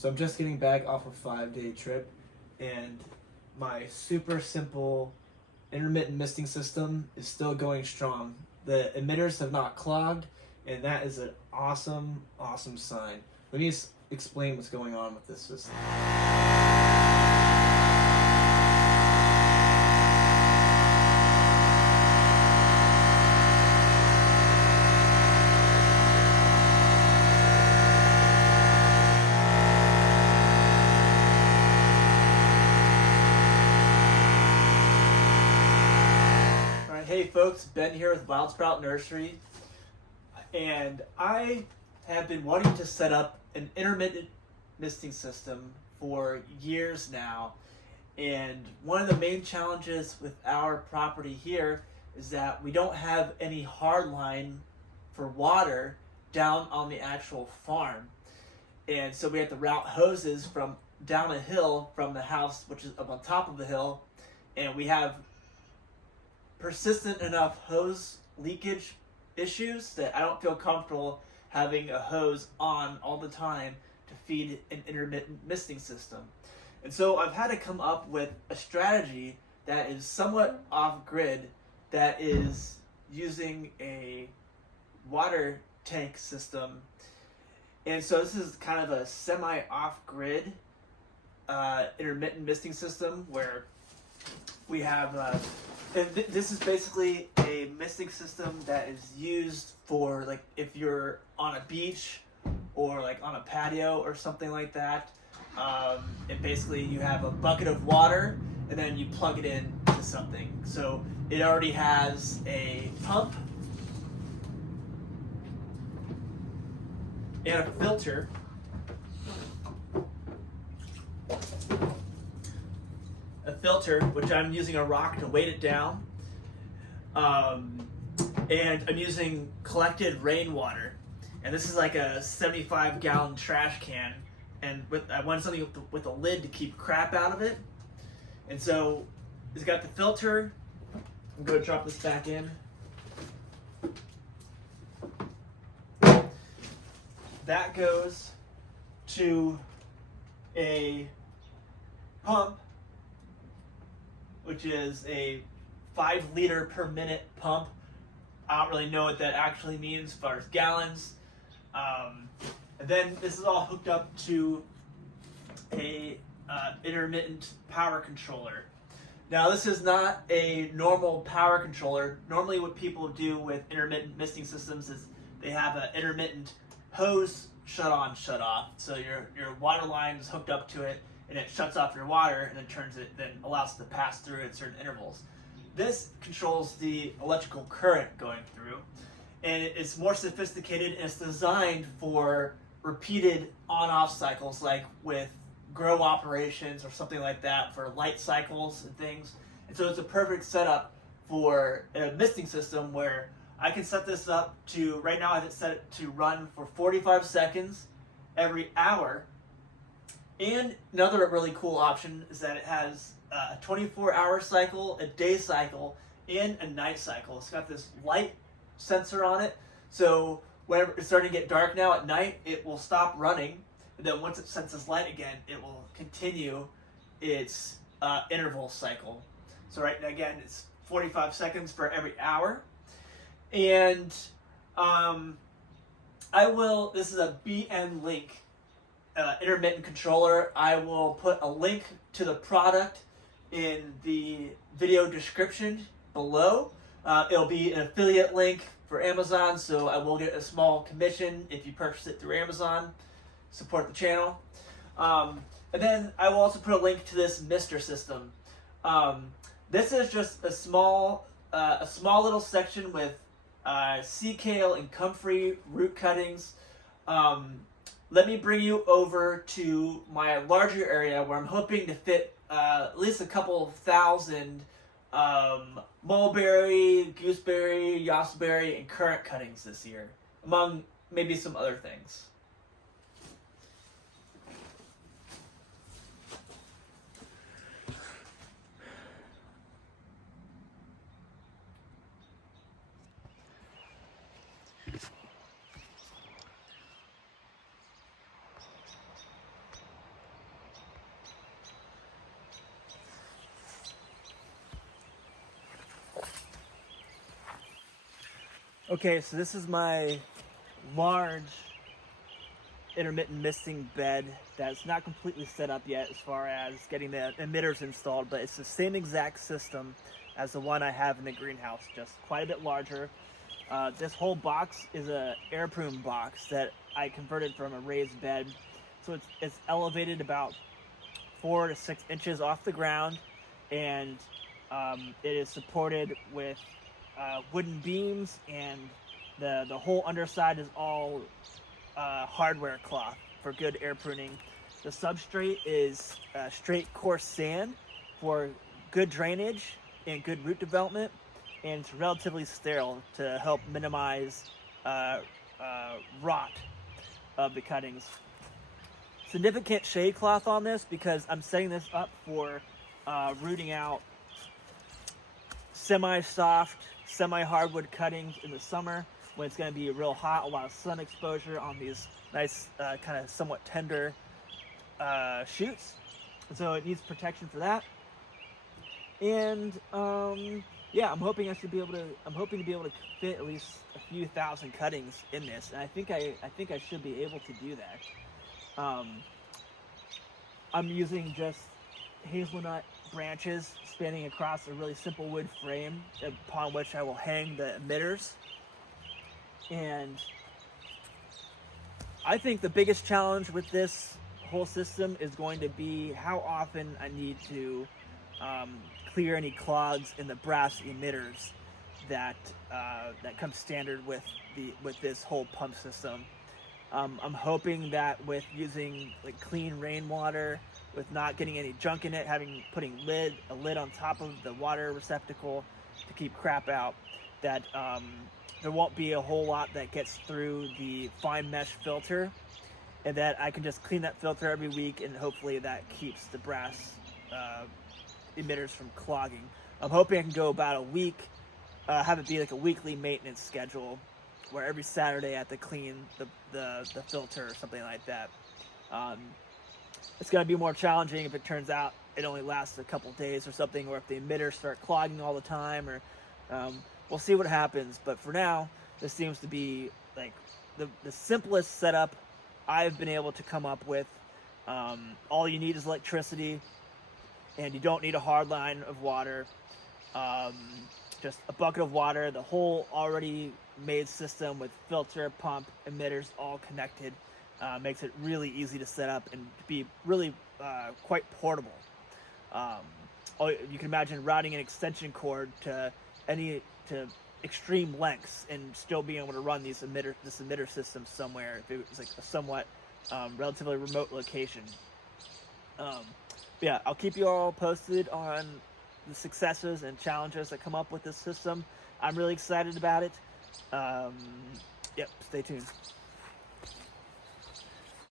So I'm just getting back off a 5-day trip, and my super simple intermittent misting system is still going strong. The emitters have not clogged, and that is an awesome, awesome sign. Let me explain what's going on with this system. Hey folks, Ben here with Wild Sprout Nursery, and I have been wanting to set up an intermittent misting system for years now, and one of the main challenges with our property here is that we don't have any hard line for water down on the actual farm, and so we have to route hoses from down a hill from the house, which is up on top of the hill, and we have persistent enough hose leakage issues that I don't feel comfortable having a hose on all the time to feed an intermittent misting system. And so I've had to come up with a strategy that is somewhat off-grid, that is using a water tank system. And so this is kind of a semi-off-grid intermittent misting system where we have and this is basically a misting system that is used for, like, if you're on a beach or like on a patio or something like that. And basically you have a bucket of water and then you plug it in to something. So it already has a pump and a filter. Which I'm using a rock to weight it down, and I'm using collected rainwater, and this is like a 75-gallon trash can, and I want something with a lid to keep crap out of it. And so it's got the filter. I'm going to drop this back in. That goes to a pump, which is a 5 liter per minute pump. I don't really know what that actually means as far as gallons. And then this is all hooked up to a intermittent power controller. Now this is not a normal power controller. Normally what people do with intermittent misting systems is they have an intermittent hose shut on, shut off. So your water line is hooked up to it, and it shuts off your water and then allows it to pass through at certain intervals. This controls the electrical current going through, and it's more sophisticated, and it's designed for repeated on-off cycles, like with grow operations or something like that, for light cycles and things. And so it's a perfect setup for a misting system where I can set this up to, right now I have it set to run for 45 seconds every hour. And another really cool option is that it has a 24-hour cycle, a day cycle, and a night cycle. It's got this light sensor on it, so whenever it's starting to get dark now at night, it will stop running, and then once it senses light again, it will continue this interval cycle. So right now, again, it's 45 seconds for every hour. And this is a BN Link intermittent controller. I will put a link to the product in the video description below. It'll be an affiliate link for Amazon, so I will get a small commission if you purchase it through Amazon. Support the channel. And then I will also put a link to this mister system. This is just a small little section with sea kale and comfrey root cuttings. Let me bring you over to my larger area where I'm hoping to fit at least a couple of thousand mulberry, gooseberry, yossberry, and currant cuttings this year, among maybe some other things. Okay, so this is my large intermittent misting bed that's not completely set up yet as far as getting the emitters installed, but it's the same exact system as the one I have in the greenhouse, just quite a bit larger. This whole box is a air prune box that I converted from a raised bed, so it's elevated about 4 to 6 inches off the ground, and it is supported with wooden beams, and the whole underside is all hardware cloth for good air pruning. The substrate is straight coarse sand for good drainage and good root development, and it's relatively sterile to help minimize rot of the cuttings. Significant shade cloth on this because I'm setting this up for rooting out semi-soft, semi-hardwood cuttings in the summer when it's going to be real hot, a lot of sun exposure on these nice kind of somewhat tender shoots. And so it needs protection for that. And yeah, I'm hoping to be able to fit at least a few thousand cuttings in this, and I think I should be able to do that. I'm using just hazelnut branches spanning across a really simple wood frame upon which I will hang the emitters. And I think the biggest challenge with this whole system is going to be how often I need to clear any clogs in the brass emitters that come standard with this whole pump system. I'm hoping that with using like clean rainwater, with not getting any junk in it, putting a lid on top of the water receptacle to keep crap out, that there won't be a whole lot that gets through the fine mesh filter, and that I can just clean that filter every week, and hopefully that keeps the brass emitters from clogging. I'm hoping I can go about a week, have it be like a weekly maintenance schedule, where every Saturday I have to clean the filter or something like that. It's going to be more challenging if it turns out it only lasts a couple days or something, or if the emitters start clogging all the time, or we'll see what happens. But for now, this seems to be like the simplest setup I've been able to come up with. All you need is electricity, and you don't need a hard line of water. Just a bucket of water, the whole already made system with filter, pump, emitters all connected. Makes it really easy to set up and be really quite portable. You can imagine routing an extension cord to extreme lengths and still being able to run this emitter system somewhere if it was like a somewhat relatively remote location. Yeah, I'll keep you all posted on the successes and challenges that come up with this system. I'm really excited about it. Yep, stay tuned.